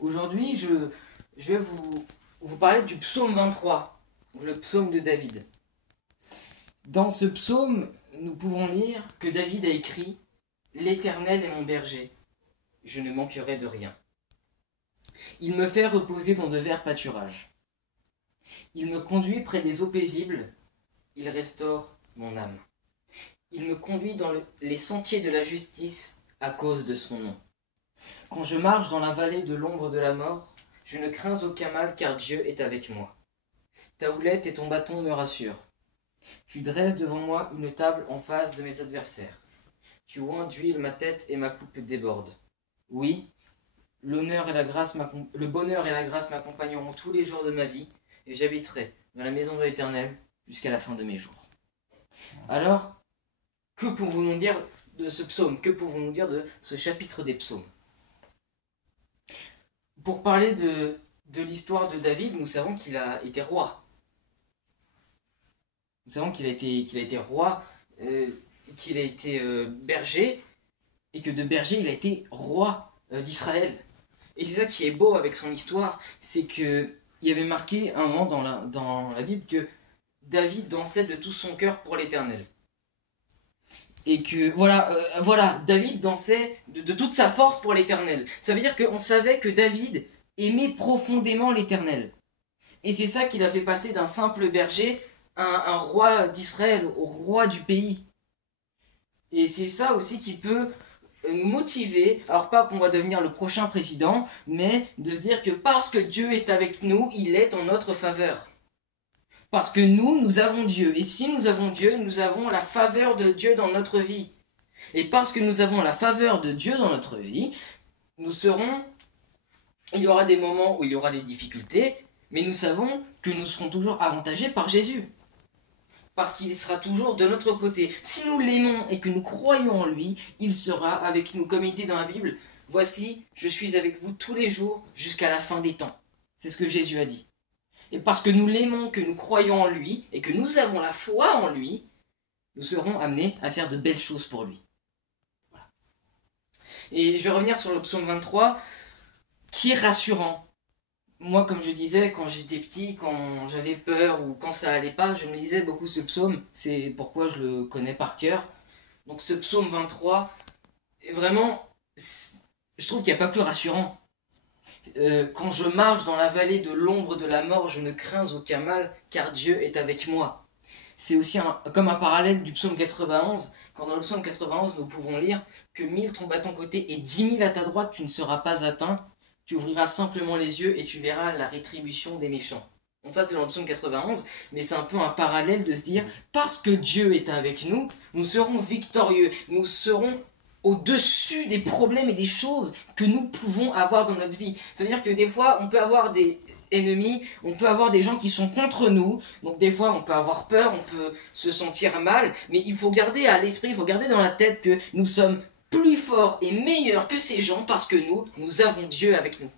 Aujourd'hui, je vais vous parler du psaume 23, le psaume de David. Dans ce psaume, nous pouvons lire que David a écrit « L'Éternel est mon berger, je ne manquerai de rien. Il me fait reposer dans de verts pâturages. Il me conduit près des eaux paisibles, il restaure mon âme. Il me conduit dans les sentiers de la justice à cause de son nom. Quand je marche dans la vallée de l'ombre de la mort, je ne crains aucun mal car Dieu est avec moi. Ta houlette et ton bâton me rassurent. Tu dresses devant moi une table en face de mes adversaires. Tu oins d'huile ma tête et ma coupe déborde. Oui, le bonheur et la grâce m'accompagneront tous les jours de ma vie et j'habiterai dans la maison de l'Éternel jusqu'à la fin de mes jours. Alors, que pouvons-nous dire de ce psaume? Que pouvons-nous dire de ce chapitre des psaumes? Pour parler de l'histoire de David, nous savons qu'il a été roi. Nous savons qu'il a été roi, qu'il a été berger, et que de berger, il a été roi d'Israël. Et c'est ça qui est beau avec son histoire, c'est qu'il y avait marqué un moment dans la Bible que David dansait de tout son cœur pour l'Éternel. Et que, voilà, David dansait de toute sa force pour l'Éternel. Ça veut dire qu'on savait que David aimait profondément l'Éternel. Et c'est ça qui l'a fait passer d'un simple berger à un roi d'Israël, au roi du pays. Et c'est ça aussi qui peut nous motiver, alors pas qu'on va devenir le prochain président, mais de se dire que parce que Dieu est avec nous, il est en notre faveur. Parce que nous avons Dieu. Et si nous avons Dieu, nous avons la faveur de Dieu dans notre vie. Et parce que nous avons la faveur de Dieu dans notre vie, il y aura des moments où il y aura des difficultés, mais nous savons que nous serons toujours avantagés par Jésus. Parce qu'il sera toujours de notre côté. Si nous l'aimons et que nous croyons en lui, il sera avec nous. Comme il dit dans la Bible, « Voici, je suis avec vous tous les jours jusqu'à la fin des temps. » C'est ce que Jésus a dit. Et parce que nous l'aimons, que nous croyons en lui, et que nous avons la foi en lui, nous serons amenés à faire de belles choses pour lui. Voilà. Et je vais revenir sur le psaume 23, qui est rassurant. Moi, comme je disais, quand j'étais petit, quand j'avais peur ou quand ça allait pas, je me lisais beaucoup ce psaume. C'est pourquoi je le connais par cœur. Donc ce psaume 23, vraiment, je trouve qu'il n'y a pas plus rassurant. Quand je marche dans la vallée de l'ombre de la mort, je ne crains aucun mal, car Dieu est avec moi. C'est aussi comme un parallèle du psaume 91, quand dans le psaume 91, nous pouvons lire que 1000 tombent à ton côté et 10 000 à ta droite, tu ne seras pas atteint. Tu ouvriras simplement les yeux et tu verras la rétribution des méchants. Donc ça, c'est dans le psaume 91, mais c'est un peu un parallèle de se dire, parce que Dieu est avec nous, nous serons victorieux, nous serons au-dessus des problèmes et des choses que nous pouvons avoir dans notre vie. Ça veut dire que des fois, on peut avoir des ennemis, on peut avoir des gens qui sont contre nous, donc des fois, on peut avoir peur, on peut se sentir mal, mais il faut garder à l'esprit, il faut garder dans la tête que nous sommes plus forts et meilleurs que ces gens parce que nous avons Dieu avec nous.